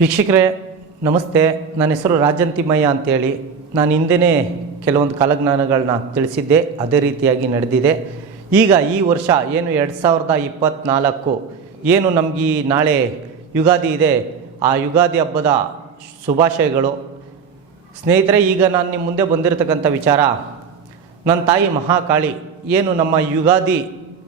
ವೀಕ್ಷಕರೇ, ನಮಸ್ತೆ. ನನ್ನ ಹೆಸರು ರಾಜಂತಿಮಯ್ಯ ಅಂತೇಳಿ. ನಾನು ಹಿಂದೆನೇ ಕೆಲವೊಂದು ಕಾಲಜ್ಞಾನಗಳನ್ನ ತಿಳಿಸಿದ್ದೆ. ಅದೇ ರೀತಿಯಾಗಿ ನಡೆದಿದೆ. ಈಗ ಈ ವರ್ಷ ಏನು ಎರಡು ಸಾವಿರದ ಇಪ್ಪತ್ತ್ನಾಲ್ಕು ಏನು ನಮಗೆ ಈ ನಾಳೆ ಯುಗಾದಿ ಇದೆ, ಆ ಯುಗಾದಿ ಹಬ್ಬದ ಶುಭಾಶಯಗಳು. ಸ್ನೇಹಿತರೆ, ಈಗ ನಾನು ನಿಮ್ಮ ಮುಂದೆ ಬಂದಿರತಕ್ಕಂಥ ವಿಚಾರ, ನನ್ನ ತಾಯಿ ಮಹಾಕಾಳಿ ಏನು ನಮ್ಮ ಯುಗಾದಿ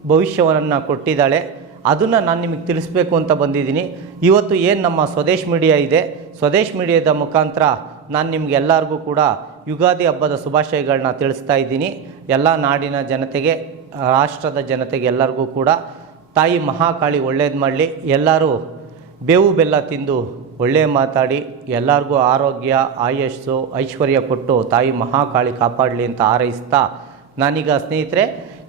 ಭವಿಷ್ಯವನ್ನು ಕೊಟ್ಟಿದ್ದಾಳೆ. ಅದನ್ನು ನಾನು ನಿಮಗೆ ತಿಳಿಸ್ಬೇಕು ಅಂತ ಬಂದಿದ್ದೀನಿ. ಇವತ್ತು ಏನು ನಮ್ಮ ಸ್ವದೇಶ್ ಮೀಡಿಯಾ ಇದೆ? ಸ್ವದೇಶ್ ಮೀಡಿಯಾದ ಮುಖಾಂತರ ನಾನು ನಿಮ್ಗೆ ಎಲ್ಲರಿಗೂ ಕೂಡ ಯುಗಾದಿ ಹಬ್ಬದ ಶುಭಾಶಯಗಳನ್ನ ತಿಳಿಸ್ತಾ ಇದ್ದೀನಿ. ಎಲ್ಲ ನಾಡಿನ ಜನತೆಗೆ, ರಾಷ್ಟ್ರದ ಜನತೆಗೆ ಎಲ್ಲರಿಗೂ ಕೂಡ ತಾಯಿ ಮಹಾಕಾಳಿ ಒಳ್ಳೇದು ಮಾಡಲಿ. ಎಲ್ಲರೂ ಬೇವು ಬೆಲ್ಲ ತಿಂದು ಒಳ್ಳೆಯ ಮಾತಾಡಿ, ಎಲ್ಲರಿಗೂ ಆರೋಗ್ಯ, ಆಯಸ್ಸು, ಐಶ್ವರ್ಯ ಕೊಟ್ಟು ತಾಯಿ ಮಹಾಕಾಳಿ ಕಾಪಾಡಲಿ ಅಂತ ಹಾರೈಸ್ತಾ ನಾನೀಗ ಸ್ನೇಹಿತರೆ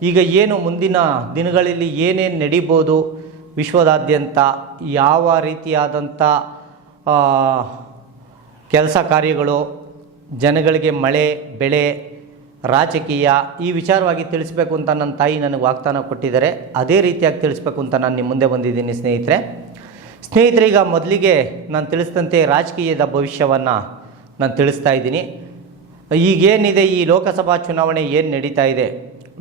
ಈಗ ಏನು ಮುಂದಿನ ದಿನಗಳಲ್ಲಿ ಏನೇನು ನಡಿಬೋದು ವಿಶ್ವದಾದ್ಯಂತ, ಯಾವ ರೀತಿಯಾದಂಥ ಕೆಲಸ ಕಾರ್ಯಗಳು, ಜನಗಳಿಗೆ ಮಳೆ, ಬೆಳೆ, ರಾಜಕೀಯ ಈ ವಿಚಾರವಾಗಿ ತಿಳಿಸ್ಬೇಕು ಅಂತ ನನ್ನ ತಾಯಿ ನನಗೆ ವಾಗ್ದಾನ ಕೊಟ್ಟಿದ್ದಾರೆ. ಅದೇ ರೀತಿಯಾಗಿ ತಿಳಿಸ್ಬೇಕು ಅಂತ ನಾನು ನಿಮ್ಮ ಮುಂದೆ ಬಂದಿದ್ದೀನಿ ಸ್ನೇಹಿತರೆ. ಸ್ನೇಹಿತರೆ, ಈಗ ಮೊದಲಿಗೆ ನಾನು ತಿಳಿಸಿದಂತೆ ರಾಜಕೀಯದ ಭವಿಷ್ಯವನ್ನು ನಾನು ತಿಳಿಸ್ತಾ ಇದ್ದೀನಿ. ಈಗೇನಿದೆ ಈ ಲೋಕಸಭಾ ಚುನಾವಣೆ ಏನು ನಡೀತಾ ಇದೆ?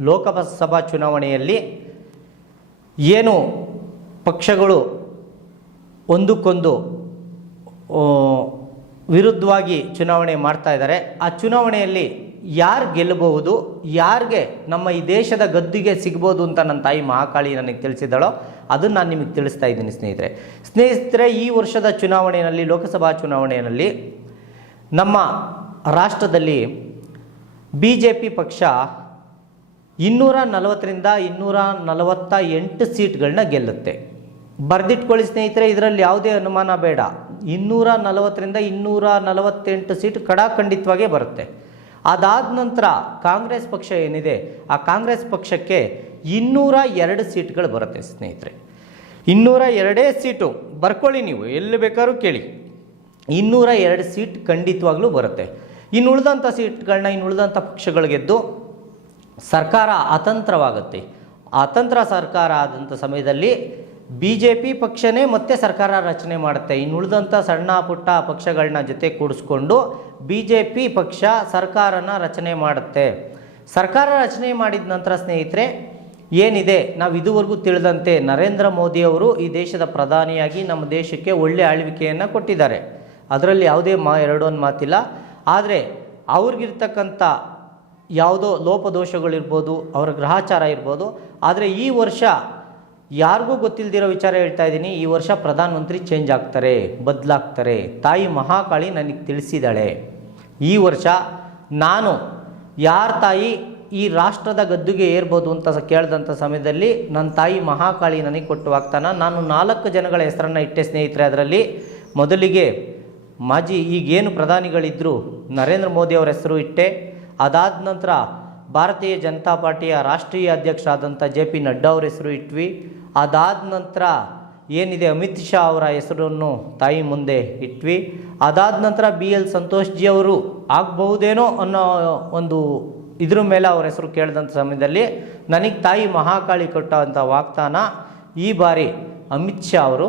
ಲೋಕಸಭಾ ಚುನಾವಣೆಯಲ್ಲಿ ಏನು ಪಕ್ಷಗಳು ಒಂದಕ್ಕೊಂದು ವಿರುದ್ಧವಾಗಿ ಚುನಾವಣೆ ಮಾಡ್ತಾ ಇದ್ದಾರೆ, ಆ ಚುನಾವಣೆಯಲ್ಲಿ ಯಾರು ಗೆಲ್ಲಬಹುದು, ಯಾರಿಗೆ ನಮ್ಮ ಈ ದೇಶದ ಗದ್ದಿಗೆ ಸಿಗ್ಬೋದು ಅಂತ ನನ್ನ ತಾಯಿ ಮಹಾಕಾಳಿ ನನಗೆ ತಿಳಿಸಿದ್ದಾಳೋ, ಅದನ್ನು ನಾನು ನಿಮಗೆ ತಿಳಿಸ್ತಾ ಇದ್ದೀನಿ ಸ್ನೇಹಿತರೆ. ಸ್ನೇಹಿತರೆ, ಈ ವರ್ಷದ ಚುನಾವಣೆಯಲ್ಲಿ, ಲೋಕಸಭಾ ಚುನಾವಣೆಯಲ್ಲಿ ನಮ್ಮ ರಾಷ್ಟ್ರದಲ್ಲಿ ಬಿ ಜೆ ಪಿ ಪಕ್ಷ ಇನ್ನೂರ ನಲವತ್ತರಿಂದ ಇನ್ನೂರ ನಲವತ್ತ ಎಂಟು ಸೀಟ್ಗಳನ್ನ ಗೆಲ್ಲುತ್ತೆ. ಬರೆದಿಟ್ಕೊಳ್ಳಿ ಸ್ನೇಹಿತರೆ, ಇದರಲ್ಲಿ ಯಾವುದೇ ಅನುಮಾನ ಬೇಡ. ಇನ್ನೂರ ನಲವತ್ತರಿಂದ ಇನ್ನೂರ ನಲವತ್ತೆಂಟು ಸೀಟ್ ಕಡಾಖಂಡಿತವಾಗೇ ಬರುತ್ತೆ. ಅದಾದ ನಂತರ ಕಾಂಗ್ರೆಸ್ ಪಕ್ಷ ಏನಿದೆ? ಆ ಕಾಂಗ್ರೆಸ್ ಪಕ್ಷಕ್ಕೆ ಇನ್ನೂರ ಎರಡು ಸೀಟ್ಗಳು ಬರುತ್ತೆ ಸ್ನೇಹಿತರೆ. ಇನ್ನೂರ ಎರಡೇ ಸೀಟು, ಬರ್ಕೊಳ್ಳಿ ನೀವು, ಎಲ್ಲಿ ಬೇಕಾದ್ರೂ ಕೇಳಿ. ಇನ್ನೂರ ಎರಡು ಸೀಟ್ ಖಂಡಿತವಾಗ್ಲೂ ಬರುತ್ತೆ. ಇನ್ನು ಉಳಿದಂಥ ಸೀಟ್ಗಳನ್ನ ಇನ್ನು ಉಳಿದಂಥ ಪಕ್ಷಗಳು ಗೆದ್ದು ಸರ್ಕಾರ ಅತಂತ್ರವಾಗುತ್ತೆ. ಅತಂತ್ರ ಸರ್ಕಾರ ಆದಂಥ ಸಮಯದಲ್ಲಿ ಬಿ ಜೆ ಪಿ ಪಕ್ಷನೇ ಮತ್ತೆ ಸರ್ಕಾರ ರಚನೆ ಮಾಡುತ್ತೆ. ಇನ್ನು ಉಳಿದಂಥ ಸಣ್ಣ ಪುಟ್ಟ ಪಕ್ಷಗಳನ್ನ ಜೊತೆ ಕೂಡಿಸ್ಕೊಂಡು ಬಿ ಜೆ ಪಿ ಪಕ್ಷ ಸರ್ಕಾರನ ರಚನೆ ಮಾಡುತ್ತೆ. ಸರ್ಕಾರ ರಚನೆ ಮಾಡಿದ ನಂತರ ಸ್ನೇಹಿತರೆ, ಏನಿದೆ? ನಾವು ಇದುವರೆಗೂ ತಿಳಿದಂತೆ ನರೇಂದ್ರ ಮೋದಿಯವರು ಈ ದೇಶದ ಪ್ರಧಾನಿಯಾಗಿ ನಮ್ಮ ದೇಶಕ್ಕೆ ಒಳ್ಳೆಯ ಆಳ್ವಿಕೆಯನ್ನು ಕೊಟ್ಟಿದ್ದಾರೆ. ಅದರಲ್ಲಿ ಯಾವುದೇ ಮಾ ಎರಡೊಂದು ಮಾತಿಲ್ಲ. ಆದರೆ ಅವ್ರಿಗಿರ್ತಕ್ಕಂಥ ಯಾವುದೋ ಲೋಪದೋಷಗಳಿರ್ಬೋದು, ಅವರ ಗ್ರಹಾಚಾರ ಇರ್ಬೋದು, ಆದರೆ ಈ ವರ್ಷ ಯಾರಿಗೂ ಗೊತ್ತಿಲ್ಲದಿರೋ ವಿಚಾರ ಹೇಳ್ತಾ ಇದ್ದೀನಿ. ಈ ವರ್ಷ ಪ್ರಧಾನಮಂತ್ರಿ ಚೇಂಜ್ ಆಗ್ತಾರೆ, ಬದಲಾಗ್ತಾರೆ. ತಾಯಿ ಮಹಾಕಾಳಿ ನನಗೆ ತಿಳಿಸಿದ್ದಾಳೆ ಈ ವರ್ಷ ನಾನು ಯಾರ ತಾಯಿ ಈ ರಾಷ್ಟ್ರದ ಗದ್ದುಗೆ ಏರ್ಬೋದು ಅಂತ ಕೇಳಿದಂಥ ಸಮಯದಲ್ಲಿ ನನ್ನ ತಾಯಿ ಮಹಾಕಾಳಿ ನನಗೆ ಕೊಟ್ಟು ವಾಗ್ತಾನ ನಾನು ನಾಲ್ಕು ಜನಗಳ ಹೆಸರನ್ನು ಇಟ್ಟೆ ಸ್ನೇಹಿತರೆ ಅದರಲ್ಲಿ. ಮೊದಲಿಗೆ ಮಾಜಿ ಈಗೇನು ಪ್ರಧಾನಿಗಳಿದ್ದರು ನರೇಂದ್ರ ಮೋದಿ ಅವರ ಹೆಸರು ಇಟ್ಟೆ. ಅದಾದ ನಂತರ ಭಾರತೀಯ ಜನತಾ ಪಾರ್ಟಿಯ ರಾಷ್ಟ್ರೀಯ ಅಧ್ಯಕ್ಷರಾದಂಥ ಜೆ ಪಿ ನಡ್ಡಾ ಅವರ ಹೆಸರು ಇಟ್ವಿ. ಅದಾದ ನಂತರ ಏನಿದೆ ಅಮಿತ್ ಶಾ ಅವರ ಹೆಸರನ್ನು ತಾಯಿ ಮುಂದೆ ಇಟ್ವಿ. ಅದಾದ ನಂತರ ಬಿ ಎಲ್ ಸಂತೋಷ್ ಜಿ ಅವರು ಆಗಬಹುದೇನೋ ಅನ್ನೋ ಒಂದು ಇದ್ರ ಮೇಲೆ ಅವ್ರ ಹೆಸರು ಕೇಳಿದಂಥ ಸಮಯದಲ್ಲಿ ನನಗೆ ತಾಯಿ ಮಹಾಕಾಳಿ ಕೊಟ್ಟಂಥ ವಾಗ್ದಾನ ಈ ಬಾರಿ ಅಮಿತ್ ಶಾ ಅವರು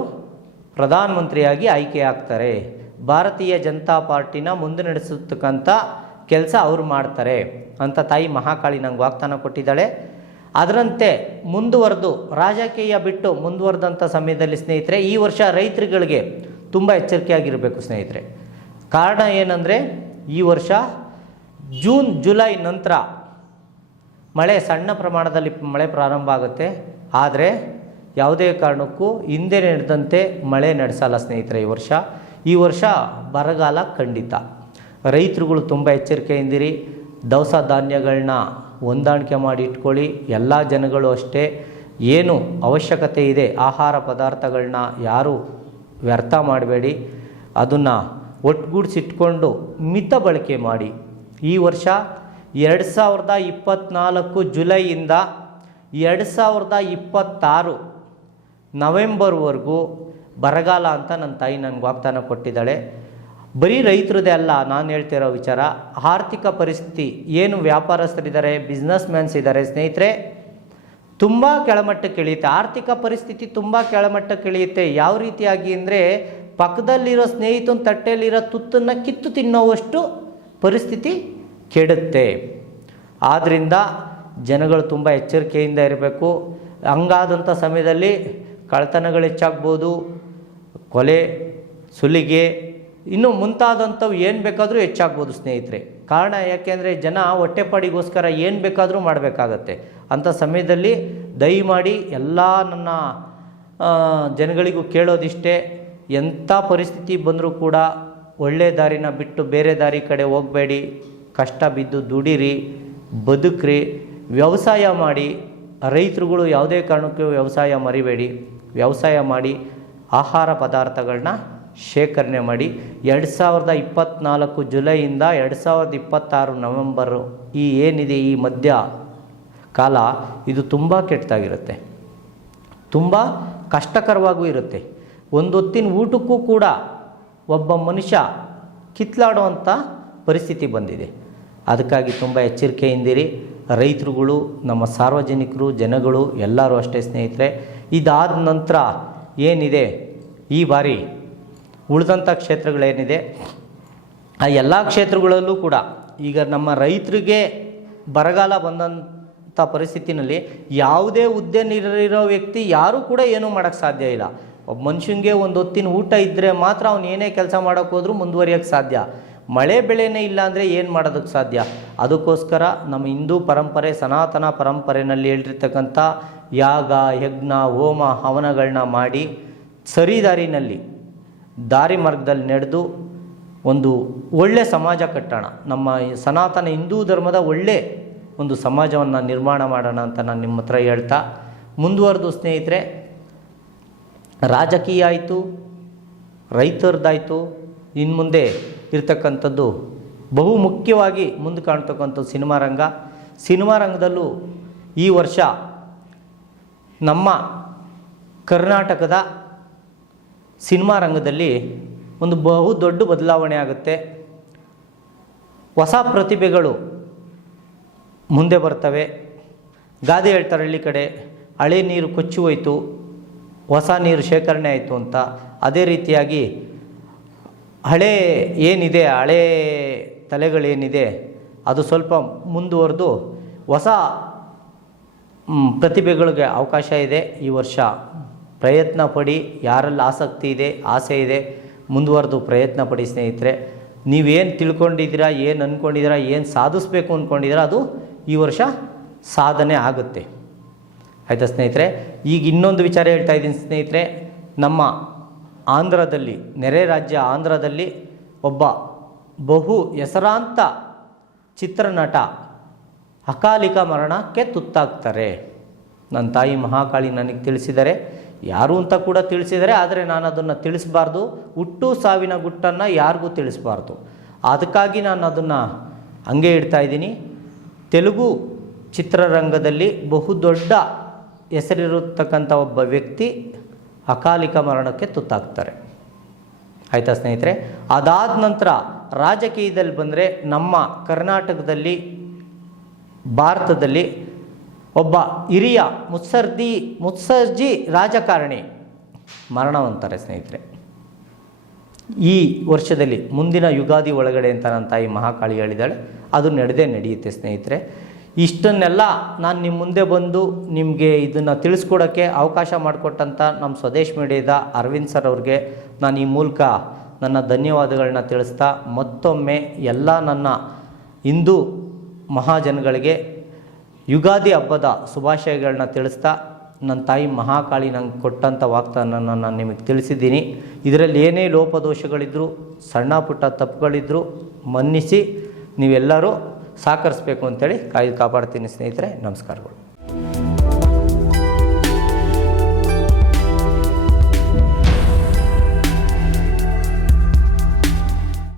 ಪ್ರಧಾನಮಂತ್ರಿಯಾಗಿ ಆಯ್ಕೆ ಆಗ್ತಾರೆ. ಭಾರತೀಯ ಜನತಾ ಪಾರ್ಟಿನ ಮುಂದೆ ನಡೆಸತಕ್ಕಂಥ ಕೆಲಸ ಅವರು ಮಾಡ್ತಾರೆ ಅಂತ ತಾಯಿ ಮಹಾಕಾಳಿ ನಂಗೆ ವಾಗ್ದಾನ ಕೊಟ್ಟಿದ್ದಾಳೆ. ಅದರಂತೆ ಮುಂದುವರೆದು ರಾಜಕೀಯ ಬಿಟ್ಟು ಮುಂದುವರೆದಂಥ ಸಮಯದಲ್ಲಿ ಸ್ನೇಹಿತರೆ, ಈ ವರ್ಷ ರೈತರುಗಳಿಗೆ ತುಂಬ ಎಚ್ಚರಿಕೆಯಾಗಿರಬೇಕು ಸ್ನೇಹಿತರೆ. ಕಾರಣ ಏನಂದರೆ, ಈ ವರ್ಷ ಜೂನ್, ಜುಲೈ ನಂತರ ಮಳೆ ಸಣ್ಣ ಪ್ರಮಾಣದಲ್ಲಿ ಮಳೆ ಪ್ರಾರಂಭ ಆಗುತ್ತೆ. ಆದರೆ ಯಾವುದೇ ಕಾರಣಕ್ಕೂ ಹಿಂದೆ ನಡೆದಂತೆ ಮಳೆ ನಡೆಸಲ್ಲ ಸ್ನೇಹಿತರೆ ಈ ವರ್ಷ. ಈ ವರ್ಷ ಬರಗಾಲ ಖಂಡಿತ. ರೈತರುಗಳು ತುಂಬ ಎಚ್ಚರಿಕೆಯಿಂದಿರಿ. ದವಸ ಧಾನ್ಯಗಳನ್ನ ಹೊಂದಾಣಿಕೆ ಮಾಡಿ ಇಟ್ಕೊಳ್ಳಿ. ಎಲ್ಲ ಜನಗಳು ಅಷ್ಟೇ. ಏನು ಅವಶ್ಯಕತೆ ಇದೆ ಆಹಾರ ಪದಾರ್ಥಗಳನ್ನ ಯಾರೂ ವ್ಯರ್ಥ ಮಾಡಬೇಡಿ. ಅದನ್ನು ಒಟ್ಟುಗೂಡಿಸಿಟ್ಕೊಂಡು ಮಿತ ಬಳಕೆ ಮಾಡಿ. ಈ ವರ್ಷ ಎರಡು ಸಾವಿರದ ಇಪ್ಪತ್ತ್ನಾಲ್ಕು ಜುಲೈಯಿಂದ ಎರಡು ಸಾವಿರದ ಇಪ್ಪತ್ತಾರು ನವೆಂಬರ್ವರೆಗೂ ಬರಗಾಲ ಅಂತ ನನ್ನ ತಾಯಿ ನನಗೆ ವಾಗ್ದಾನ ಕೊಟ್ಟಿದ್ದಾಳೆ. ಬರೀ ರೈತರದೇ ಅಲ್ಲ, ನಾನು ಹೇಳ್ತಿರೋ ವಿಚಾರ, ಆರ್ಥಿಕ ಪರಿಸ್ಥಿತಿ, ಏನು ವ್ಯಾಪಾರಸ್ಥರಿದ್ದಾರೆ ಬಿಸ್ನೆಸ್ ಮ್ಯಾನ್ಸ್ ಇದ್ದಾರೆ, ಸ್ನೇಹಿತರೆ, ತುಂಬ ಕೆಳಮಟ್ಟಕ್ಕೆ ಇಳಿಯುತ್ತೆ. ಆರ್ಥಿಕ ಪರಿಸ್ಥಿತಿ ತುಂಬ ಕೆಳಮಟ್ಟಕ್ಕೆ ಇಳಿಯುತ್ತೆ. ಯಾವ ರೀತಿಯಾಗಿ ಅಂದರೆ, ಪಕ್ಕದಲ್ಲಿರೋ ಸ್ನೇಹಿತನ ತಟ್ಟೆಯಲ್ಲಿರೋ ತುತ್ತನ್ನು ಕಿತ್ತು ತಿನ್ನೋವಷ್ಟು ಪರಿಸ್ಥಿತಿ ಕೆಡುತ್ತೆ. ಆದ್ದರಿಂದ ಜನಗಳು ತುಂಬ ಎಚ್ಚರಿಕೆಯಿಂದ ಇರಬೇಕು. ಹಂಗಾದಂಥ ಸಮಯದಲ್ಲಿ ಕಳ್ತನಗಳು ಹೆಚ್ಚಾಗ್ಬೋದು. ಕೊಲೆ, ಸುಲಿಗೆ ಇನ್ನು ಮುಂತಾದಂಥವು ಏನು ಬೇಕಾದರೂ ಹೆಚ್ಚಾಗ್ಬೋದು, ಸ್ನೇಹಿತರೆ. ಕಾರಣ ಯಾಕೆಂದರೆ ಜನ ಹೊಟ್ಟೆಪಾಡಿಗೋಸ್ಕರ ಏನು ಬೇಕಾದರೂ ಮಾಡಬೇಕಾಗತ್ತೆ. ಅಂಥ ಸಮಯದಲ್ಲಿ ದಯಮಾಡಿ ಎಲ್ಲ ನನ್ನ ಜನಗಳಿಗೂ ಕೇಳೋದಿಷ್ಟೇ, ಎಂಥ ಪರಿಸ್ಥಿತಿ ಬಂದರೂ ಕೂಡ ಒಳ್ಳೆ ದಾರಿನ ಬಿಟ್ಟು ಬೇರೆ ದಾರಿ ಕಡೆ ಹೋಗಬೇಡಿ. ಕಷ್ಟ ಬಿದ್ದು ದುಡಿರಿ, ಬದುಕ್ರಿ, ವ್ಯವಸಾಯ ಮಾಡಿ. ರೈತರುಗಳು ಯಾವುದೇ ಕಾರಣಕ್ಕೂ ವ್ಯವಸಾಯ ಮರಿಬೇಡಿ. ವ್ಯವಸಾಯ ಮಾಡಿ ಆಹಾರ ಪದಾರ್ಥಗಳನ್ನ ಶೇಖರಣೆ ಮಾಡಿ ಎರಡು ಸಾವಿರದ ಇಪ್ಪತ್ತ್ನಾಲ್ಕು ಜುಲೈಯಿಂದ ಎರಡು ಸಾವಿರದ ಇಪ್ಪತ್ತಾರು ನವೆಂಬರು ಈ ಏನಿದೆ ಈ ಮಧ್ಯ ಕಾಲ, ಇದು ತುಂಬ ಕೆಟ್ಟದಾಗಿರುತ್ತೆ. ತುಂಬ ಕಷ್ಟಕರವಾಗೂ ಇರುತ್ತೆ. ಒಂದು ಹೊತ್ತಿನ ಊಟಕ್ಕೂ ಕೂಡ ಒಬ್ಬ ಮನುಷ್ಯ ಕಿತ್ಲಾಡುವಂಥ ಪರಿಸ್ಥಿತಿ ಬಂದಿದೆ. ಅದಕ್ಕಾಗಿ ತುಂಬ ಎಚ್ಚರಿಕೆಯಿಂದಿರಿ. ರೈತರುಗಳು, ನಮ್ಮ ಸಾರ್ವಜನಿಕರು, ಜನಗಳು, ಎಲ್ಲರೂ ಅಷ್ಟೇ ಸ್ನೇಹಿತರೆ, ಇದಾದ ನಂತರ ಏನಿದೆ? ಈ ಬಾರಿ ಉಳಿದಂಥ ಕ್ಷೇತ್ರಗಳೇನಿದೆ, ಆ ಎಲ್ಲ ಕ್ಷೇತ್ರಗಳಲ್ಲೂ ಕೂಡ ಈಗ ನಮ್ಮ ರೈತರಿಗೆ ಬರಗಾಲ ಬಂದಂಥ ಪರಿಸ್ಥಿತಿನಲ್ಲಿ ಯಾವುದೇ ಹುದ್ದೆ ನೀರಿರೋ ವ್ಯಕ್ತಿ ಯಾರೂ ಕೂಡ ಏನೂ ಮಾಡೋಕ್ಕೆ ಸಾಧ್ಯ ಇಲ್ಲ. ಒಬ್ಬ ಮನುಷ್ಯನಿಗೆ ಒಂದು ಹೊತ್ತಿನ ಊಟ ಇದ್ದರೆ ಮಾತ್ರ ಅವ್ನು ಏನೇ ಕೆಲಸ ಮಾಡೋಕ್ಕೆ ಹೋದರೂ ಮುಂದುವರಿಯೋಕ್ಕೆ ಸಾಧ್ಯ. ಮಳೆ ಬೆಳೆನೇ ಇಲ್ಲ ಅಂದರೆ ಏನು ಮಾಡೋದಕ್ಕೆ ಸಾಧ್ಯ? ಅದಕ್ಕೋಸ್ಕರ ನಮ್ಮ ಹಿಂದೂ ಪರಂಪರೆ, ಸನಾತನ ಪರಂಪರೆಯಲ್ಲಿ ಹೇಳಿರ್ತಕ್ಕಂಥ ಯಾಗ, ಯಜ್ಞ, ಹೋಮ ಹವನಗಳನ್ನ ಮಾಡಿ ಸರಿದಾರಿನಲ್ಲಿ ದಾರಿ ಮಾರ್ಗದಲ್ಲಿ ನಡೆದು ಒಂದು ಒಳ್ಳೆ ಸಮಾಜ ಕಟ್ಟೋಣ. ನಮ್ಮ ಸನಾತನ ಹಿಂದೂ ಧರ್ಮದ ಒಳ್ಳೆ ಒಂದು ಸಮಾಜವನ್ನು ನಿರ್ಮಾಣ ಮಾಡೋಣ ಅಂತ ನಾನು ನಿಮ್ಮ ಹತ್ರ ಹೇಳ್ತಾ, ಮುಂದುವರೆದು ಸ್ನೇಹಿತರೆ, ರಾಜಕೀಯ ಆಯಿತು, ರೈತರದ್ದಾಯಿತು ಇನ್ನು ಮುಂದೆ ಇರ್ತಕ್ಕಂಥದ್ದು ಬಹು ಮುಖ್ಯವಾಗಿ ಮುಂದೆ ಕಾಣ್ತಕ್ಕಂಥದ್ದು ಸಿನಿಮಾ ರಂಗ. ಸಿನಿಮಾ ರಂಗದಲ್ಲೂ ಈ ವರ್ಷ ನಮ್ಮ ಕರ್ನಾಟಕದ ಸಿನಿಮಾ ರಂಗದಲ್ಲಿ ಒಂದು ಬಹು ದೊಡ್ಡ ಬದಲಾವಣೆ ಆಗುತ್ತೆ. ಹೊಸ ಪ್ರತಿಭೆಗಳು ಮುಂದೆ ಬರ್ತವೆ. ಗಾದೆ ಹೇಳ್ತಾರೆ ಹಳ್ಳಿ ಕಡೆ ಹಳೆ ನೀರು ಕೊಚ್ಚಿ ಹೋಯಿತು, ಹೊಸ ನೀರು ಶೇಖರಣೆ ಆಯಿತು ಅಂತ. ಅದೇ ರೀತಿಯಾಗಿ ಹಳೆ ಏನಿದೆ, ಹಳೆ ತಲೆಗಳೇನಿದೆ, ಅದು ಸ್ವಲ್ಪ ಮುಂದುವರೆದು ಹೊಸ ಪ್ರತಿಭೆಗಳಿಗೆ ಅವಕಾಶ ಇದೆ ಈ ವರ್ಷ. ಪ್ರಯತ್ನ ಪಡಿ ಯಾರಲ್ಲಿ ಆಸಕ್ತಿ ಇದೆ, ಆಸೆ ಇದೆ, ಮುಂದುವರೆದು ಪ್ರಯತ್ನ ಪಡಿ ಸ್ನೇಹಿತರೆ. ನೀವೇನು ತಿಳ್ಕೊಂಡಿದ್ದೀರಾ, ಏನು ಅಂದ್ಕೊಂಡಿದ್ದೀರಾ ಏನು ಸಾಧಿಸ್ಬೇಕು ಅಂದ್ಕೊಂಡಿದ್ದೀರಾ ಅದು ಈ ವರ್ಷ ಸಾಧನೆ ಆಗುತ್ತೆ. ಆಯಿತಾ ಸ್ನೇಹಿತರೆ? ಈಗ ಇನ್ನೊಂದು ವಿಚಾರ ಹೇಳ್ತಾ ಇದ್ದೀನಿ ಸ್ನೇಹಿತರೆ. ನಮ್ಮ ಆಂಧ್ರದಲ್ಲಿ, ನೆರೆ ರಾಜ್ಯ ಆಂಧ್ರದಲ್ಲಿ ಒಬ್ಬ ಬಹು ಹೆಸರಾಂತ ಚಿತ್ರನಟ ಅಕಾಲಿಕ ಮರಣಕ್ಕೆ ತುತ್ತಾಗ್ತಾರೆ ನನ್ನ ತಾಯಿ ಮಹಾಕಾಳಿ ನನಗೆ ತಿಳಿಸಿದರೆ ಯಾರು ಅಂತ ಕೂಡ ತಿಳಿಸಿದರೆ, ಆದರೆ ನಾನು ಅದನ್ನು ತಿಳಿಸಬಾರ್ದು. ಹುಟ್ಟು ಸಾವಿನ ಗುಟ್ಟನ್ನು ಯಾರಿಗೂ ತಿಳಿಸಬಾರ್ದು. ಅದಕ್ಕಾಗಿ ನಾನು ಅದನ್ನು ಹಂಗೆ ಇಡ್ತಾ ಇದ್ದೀನಿ. ತೆಲುಗು ಚಿತ್ರರಂಗದಲ್ಲಿ ಬಹುದೊಡ್ಡ ಹೆಸರಿರತಕ್ಕಂಥ ಒಬ್ಬ ವ್ಯಕ್ತಿ ಅಕಾಲಿಕ ಮರಣಕ್ಕೆ ತುತ್ತಾಗ್ತಾರೆ. ಆಯಿತಾ ಸ್ನೇಹಿತರೆ? ಅದಾದ ನಂತರ ರಾಜಕೀಯದಲ್ಲಿ ಬಂದರೆ ನಮ್ಮ ಕರ್ನಾಟಕದಲ್ಲಿ, ಭಾರತದಲ್ಲಿ ಒಬ್ಬ ಹಿರಿಯ ಮುತ್ಸರ್ದಿ, ಮುತ್ಸರ್ಜಿ ರಾಜಕಾರಣಿ. ಮರಣವಂತಾರೆ ಸ್ನೇಹಿತರೆ. ಈ ವರ್ಷದಲ್ಲಿ ಮುಂದಿನ ಯುಗಾದಿ ಒಳಗಡೆ ಅಂತ ನನ್ನ ತಾಯಿ ಮಹಾಕಾಳಿ ಹೇಳಿದ್ದಾಳೆ. ಅದು ನಡೆದೇ ನಡೆಯುತ್ತೆ ಸ್ನೇಹಿತರೆ. ಇಷ್ಟನ್ನೆಲ್ಲ ನಾನು ನಿಮ್ಮ ಮುಂದೆ ಬಂದು ನಿಮಗೆ ಇದನ್ನು ತಿಳಿಸ್ಕೊಡೋಕ್ಕೆ ಅವಕಾಶ ಮಾಡಿಕೊಟ್ಟಂಥ ನಮ್ಮ ಸ್ವದೇಶ್ ಮೀಡಿಯಾದ ಅರವಿಂದ್ ಸರ್ ಅವ್ರಿಗೆ ನಾನು ಈ ಮೂಲಕ ನನ್ನ ಧನ್ಯವಾದಗಳನ್ನ ತಿಳಿಸ್ತಾ ಮತ್ತೊಮ್ಮೆ ಎಲ್ಲ ನನ್ನ ಹಿಂದೂ ಮಹಾಜನಗಳಿಗೆ ಯುಗಾದಿ ಹಬ್ಬದ ಶುಭಾಶಯಗಳನ್ನ ತಿಳಿಸ್ತಾ ನನ್ನ ತಾಯಿ ಮಹಾಕಾಳಿ ನಂಗೆ ಕೊಟ್ಟಂಥ ವಾಗ್ದಾನನ ನಾನು ನಿಮಗೆ ತಿಳಿಸಿದ್ದೀನಿ. ಇದರಲ್ಲಿ ಏನೇ ಲೋಪದೋಷಗಳಿದ್ದರೂ ಸಣ್ಣ ಪುಟ್ಟ ತಪ್ಪುಗಳಿದ್ದರೂ ಮನ್ನಿಸಿ ನೀವೆಲ್ಲರೂ ಸಹಕರಿಸ್ಬೇಕು ಅಂತೇಳಿ ಕಾಯ್ದು ಕಾಪಾಡ್ತೀನಿ ಸ್ನೇಹಿತರೆ, ನಮಸ್ಕಾರಗಳು.